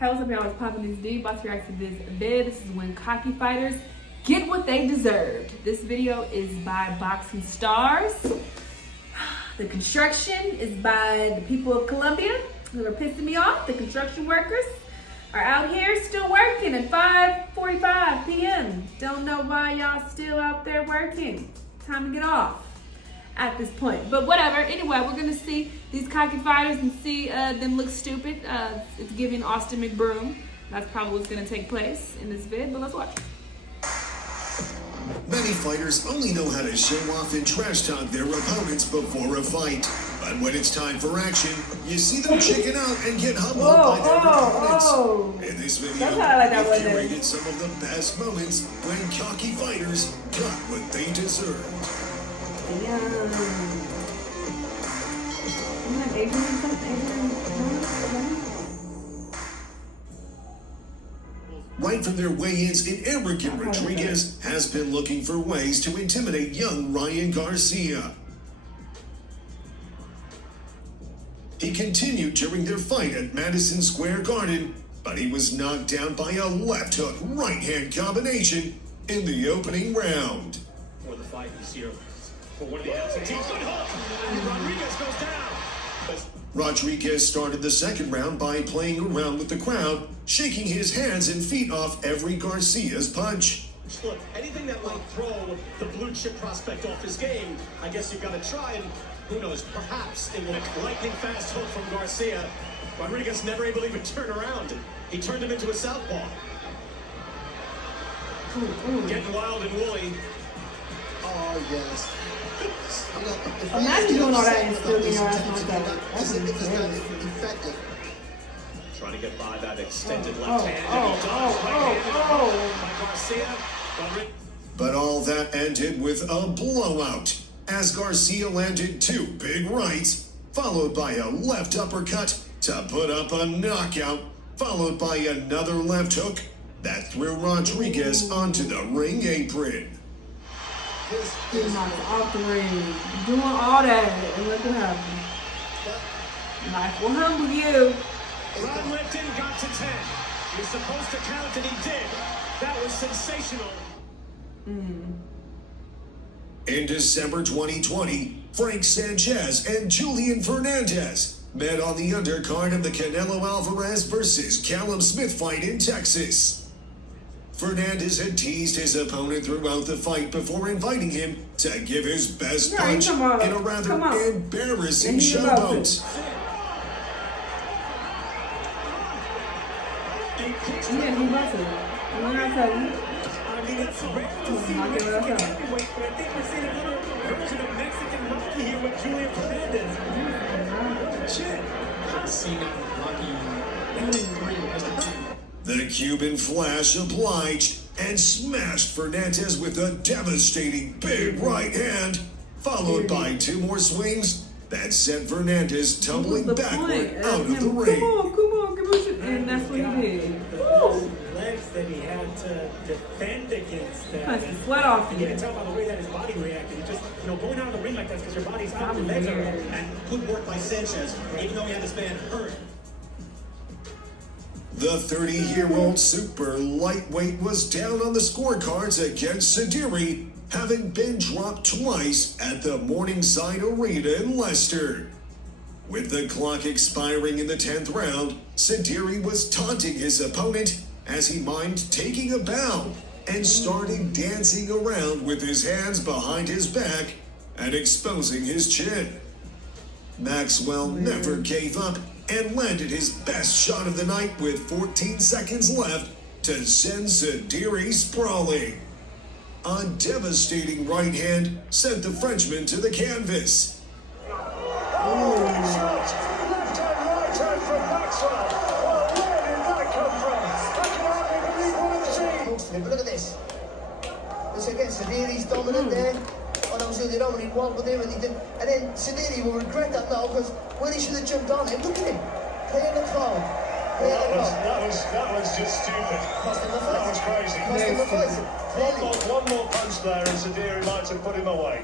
Hey, what's up, y'all? It's Poppin' This D. About to react to this vid. This is when cocky fighters get what they deserved. This video is by Boxing Stars. The construction is by the people of Colombia who are pissing me off. The construction workers are out here still working at 5:45 p.m. Don't know why y'all still out there working. Time to get off at this point, but whatever. Anyway, we're gonna see these cocky fighters and see them look stupid. It's giving Austin McBroom. That's probably what's gonna take place in this vid, but let's watch. Many fighters only know how to show off and trash talk their opponents before a fight. But when it's time for action, you see them chicken out and get humbled by their opponents. In this video, we've curated some of the best moments when cocky fighters got what they deserved. Right from their weigh-ins, an arrogant Rodriguez has been looking for ways to intimidate young Ryan Garcia. He continued during their fight at Madison Square Garden, but he was knocked down by a left hook right-hand combination in the opening round. For the fight this year, for one of the absent teams, good hook, and Rodriguez goes down. Rodriguez started the second round by playing around with the crowd, shaking his hands and feet off every Garcia's punch. Look, anything that might throw the blue chip prospect off his game, I guess you've got to try, and who knows, perhaps it will. Lightning fast hook from Garcia. Rodriguez never able to even turn around, and he turned him into a southpaw. Getting wild and woolly. Oh, yes. Imagine doing all that and still getting your ass knocked out. That's effective. Trying to get by that extended left hand. By Garcia. But all that ended with a blowout, as Garcia landed two big rights, followed by a left uppercut to put up a knockout, followed by another left hook that threw Rodriguez onto the ring apron. Getting off the ring, doing all that, and look what happened. Life will humble you. Ron Lipton got to 10. You're supposed to count, and he did. That was sensational. In December 2020, Frank Sanchez and Julian Fernandez met on the undercard of the Canelo Alvarez versus Callum Smith fight in Texas. Fernandez had teased his opponent throughout the fight before inviting him to give his best punch in a rather embarrassing showboat. I mean, it's rare to see Mexican heavyweight, but I think we're seeing another version of Mexican monkey here with Julian Fernandez. Shit. The Cuban Flash obliged and smashed Fernandez with a devastating big right hand, followed by two more swings that sent Fernandez tumbling backward out of the ring. Come on, and that's what he did. Legs that he had to defend against that. Punch the sweat off You can tell by the way that his body reacted. He just, going out of the ring like that because your body's out, your legs are out. And good work by Sanchez, even though he had this man hurt. The 30-year-old super lightweight was down on the scorecards against Sadiri, having been dropped twice at the Morningside Arena in Leicester. With the clock expiring in the 10th round, Sadiri was taunting his opponent as he mimed taking a bow and started dancing around with his hands behind his back and exposing his chin. Maxwell never gave up and landed his best shot of the night with 14 seconds left to send Sadiri sprawling. A devastating right hand sent the Frenchman to the canvas. Left hand from Maxwell. Where did that come from? I can hardly believe what I've seen. Look at this. This again, Sadiri's dominant there. And obviously they don't really want with him, and then Sadiri will regret that now because when he should have jumped on him, look at him, playing the clown. That was just stupid. That was crazy. One more punch there, and Sadiri might have put him away.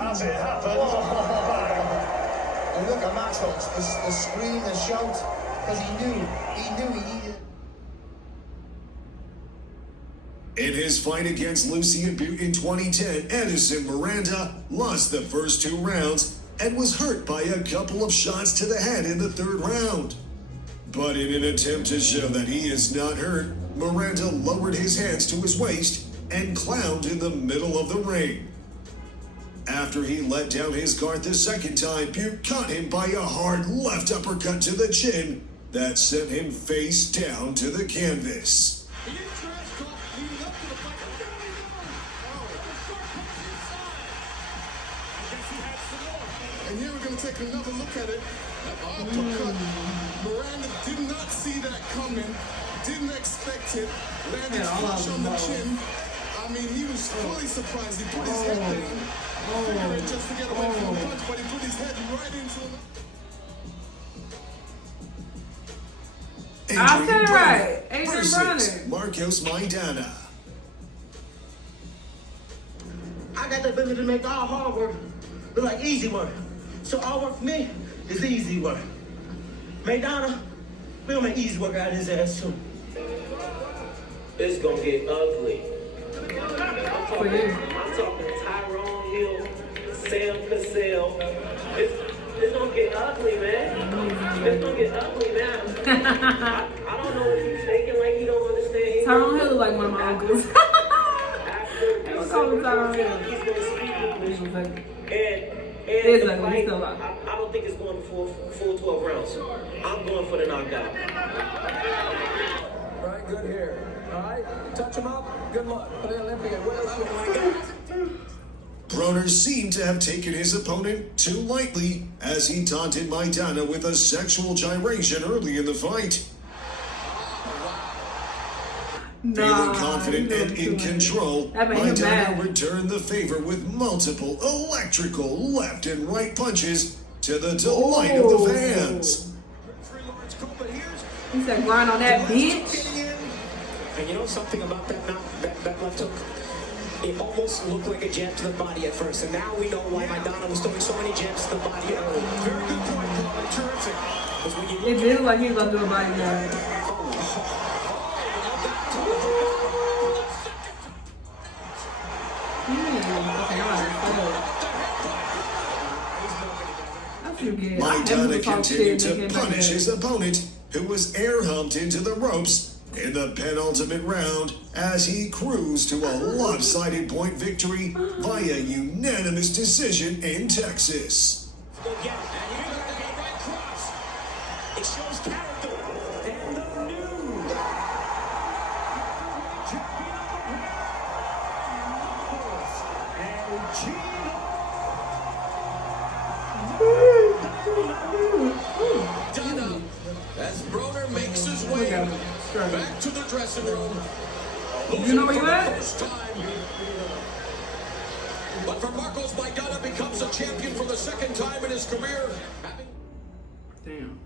As it happened, bang. And look at Maxwell, the scream, the shout. because he knew he needed. In his fight against Lucien Butte in 2010, Edison Miranda lost the first 2 rounds and was hurt by a couple of shots to the head in the 3rd round. But in an attempt to show that he is not hurt, Miranda lowered his hands to his waist and clowned in the middle of the ring. After he let down his guard the second time, Butte caught him by a hard left uppercut to the chin that sent him face down to the canvas. And here we're going to take another look at it. Uppercut. Miranda did not see that coming. Didn't expect it. Landed flush on the chin. I mean, he was fully surprised. He put his head down. Figuring just to get away from the punch, but he put his head right into him. I said it right. Adrian Bronner. Marcos Maidana. I got the ability to make all hard work look like easy work. So all work for me is easy work. Maidana, we'll make easy work out of his ass too. It's gonna get ugly. I'm talking Tyrone Hill, Sam Cassell. It's gonna get ugly, man. It's gonna get ugly now. I don't know if he's faking like he don't understand. Tyrone Hill is like one of my uncles. I don't call him Tyrone Hill. He's gonna speak English. It's And like, fight, still alive. I don't think it's going full 12 rounds. I'm going for the knockout. Right, good here. All right, touch him up. Good luck for the Olympian. Oh my God. Broner seemed to have taken his opponent too lightly as he taunted Maidana with a sexual gyration early in the fight. Feeling confident and in control, Maidana returned the favor with multiple electrical left and right punches to the delight of the fans. He said, grind on that bitch. And you know something about that left hook? It almost looked like a jab to the body at first, and now we know why Maidana was throwing so many jabs to the body early. Very good point, Paul. Terrific. It did look like he was gonna do a body jab. Maidana continued to punish his opponent, who was air humped into the ropes in the penultimate round as he cruised to a lopsided point victory via unanimous decision in Texas. It shows character. And the new As Broner makes his way back to the dressing room. You know where you at? First time. But for Marcos, Maidana becomes a champion for the second time in his career. Damn.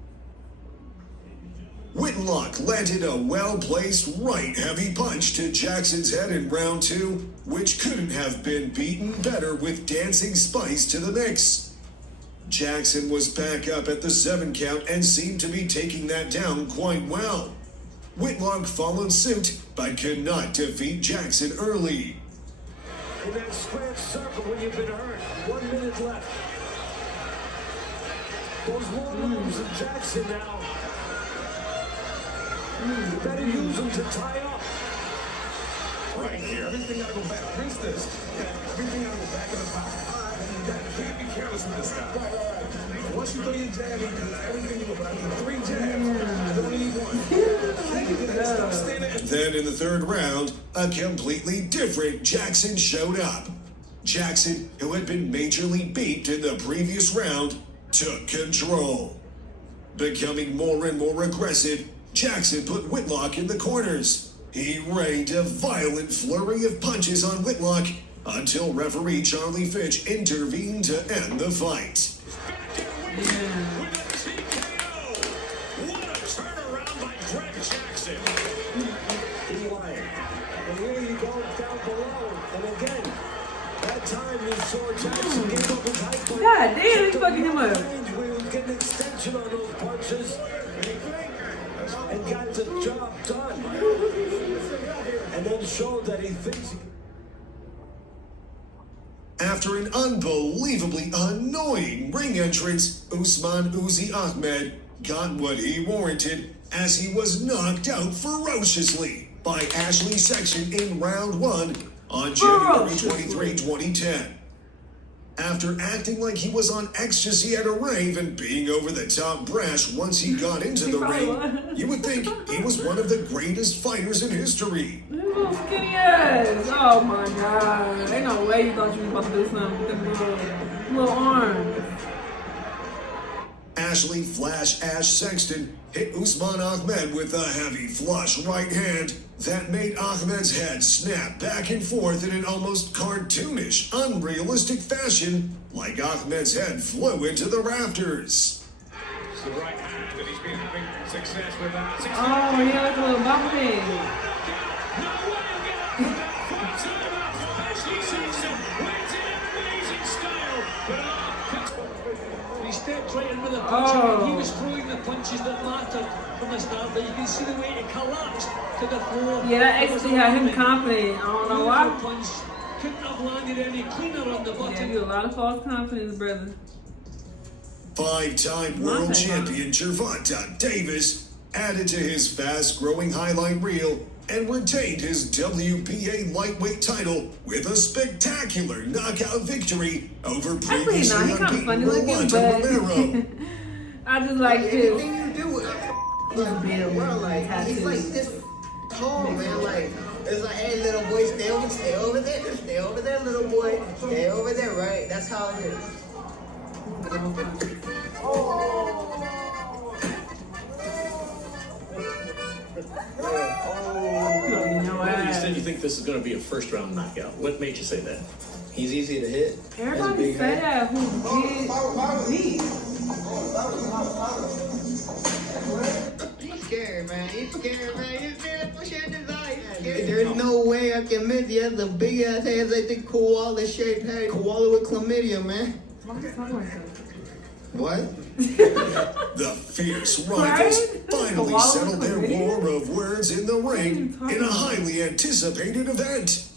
Whitlock landed a well-placed right heavy punch to Jackson's head in round 2, which couldn't have been beaten better with dancing spice to the mix. Jackson was back up at the 7 count and seemed to be taking that down quite well. Whitlock followed suit, but could not defeat Jackson early. in that square circle when you've been hurt. 1 minute left. Those long arms of Jackson now. You better use them to tie up. Right here. Everything gotta go back. Rinse this. Everything gotta go back in the pocket. You can't be careless with this guy. Right. Once you throw your jab, everything you go back. 3 jabs. Don't need 1. And then in the 3rd round, a completely different Jackson showed up. Jackson, who had been majorly beat in the previous round, took control. Becoming more and more aggressive, Jackson put Whitlock in the corners. He rained a violent flurry of punches on Whitlock until referee Charlie Fitch intervened to end the fight. What a turnaround by Greg Jackson. And here you go down below. And again, that time you saw Jackson gave up his height. God damn, he's fucking him up. We would get an extension on those punches. got the job done. And then showed that he thinks he... After an unbelievably annoying ring entrance, Usman Uzi Ahmed got what he warranted as he was knocked out ferociously by Ashley Sexton in round 1 on January 23, 2010. After acting like he was on ecstasy at a rave and being over the top brash once he got into the ring, you would think he was one of the greatest fighters in history. Little skinny ass. Oh my god. Ain't no way you thought you was about to do something with them little arms. Ashley Flash Ash Sexton hit Usman Ahmed with a heavy flush right hand that made Ahmed's head snap back and forth in an almost cartoonish, unrealistic fashion, like Ahmed's head flew into the rafters. It's the right hand that he's been having success with that. Oh, yeah, like a little bubble thing. Ashley Sexton went in an amazing style, but He stepped right in with a punch. I mean, he was throwing the punches that mattered from the start. But you can see the way he collapsed to the floor. Yeah, that actually had him confident. I don't know why. Punch couldn't have landed any cleaner on the button. Yeah, you a lot of false confidence, brother. 5-time world champion Gervonta Davis added to his fast-growing highlight reel and retained his WBA lightweight title with a spectacular knockout victory over previously unbeaten Rolando Romero. I just like his. Anything you do with bro, like, he's like this tall, man. Like, it's like, hey, little boy, stay over there, little boy, stay over there, right? That's how it is. you said you think this is going to be a first-round knockout. What made you say that? He's easy to hit. Everybody say that who did. He's scary, man. He's scary, man. He's scared of pushing his eyes. There's no way I can miss. He has the big ass hands like the koala-shaped head. Koala with chlamydia, man. What? The fierce rivals finally settled their war of words in the ring in a highly anticipated event.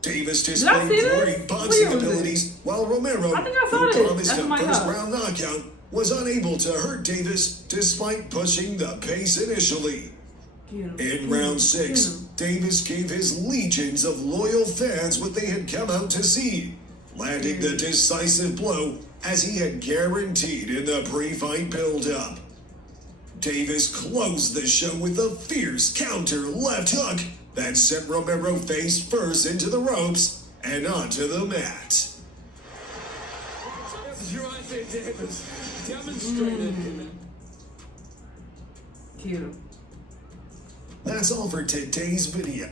Davis displayed great boxing abilities, while Romero, who promised a first-round knockout, was unable to hurt Davis despite pushing the pace initially. In round 6, Davis gave his legions of loyal fans what they had come out to see, landing the decisive blow as he had guaranteed in the pre-fight build-up. Davis closed the show with a fierce counter left hook that sent Romero face first into the ropes and onto the mat. You're right there, Davis. Demonstrated. Cute. That's all for today's video.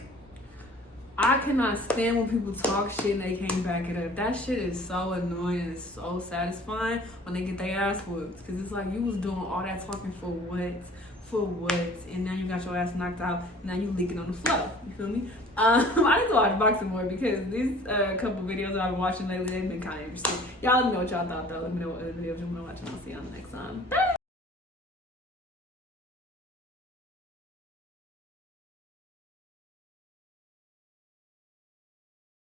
I cannot stand when people talk shit and they can't back it up. That shit is so annoying and it's so satisfying when they get their ass whooped. Because it's like you was doing all that talking for what? For what? And now you got your ass knocked out. Now you leaking on the floor. You feel me? I need to watch boxing more because these couple videos I've been watching lately, they've been kind of interesting. Y'all let me know what y'all thought though. Let me know what other videos you want to watch and I'll see y'all next time. Bye!